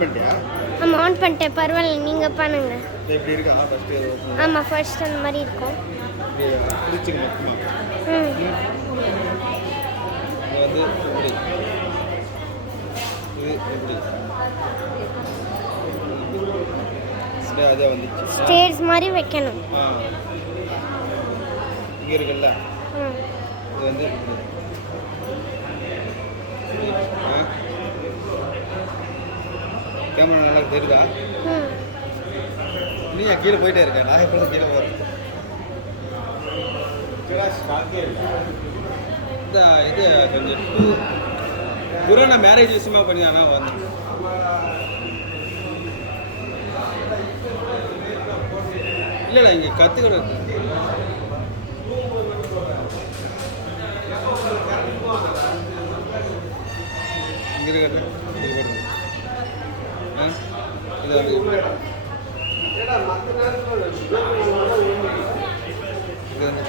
பண்ணிட்டியா? ஆமாம் ஆன் பண்ணிட்டேன். பரவாயில்ல, நீங்கள் பண்ணுங்க. எப்படி இருக்கா ஃபஸ்ட்டு? ஆமாம், ஃபர்ஸ்ட் அந்த மாதிரி இருக்கும். பிடிச்சிங்க மொத்தமாக. இது வந்து எப்படி இது எப்படி அதே வந்துச்சு. ஸ்டேர்ஸ் மாதிரி வைக்கணும். இங்கே இருக்குல்ல, இது வந்து கேமரா நல்லா தெரியுதா? நீ கீழே போயிட்டே இருக்க, நான் எப்போ கீழே போகிறேன். இந்த இது கொஞ்சம் புராண மேரேஜ் விஷயமா பண்ணி தானே வந்து இல்லை இங்கே கற்றுக்கிறது இங்கே இருக்கிறது இது வந்து இது வந்து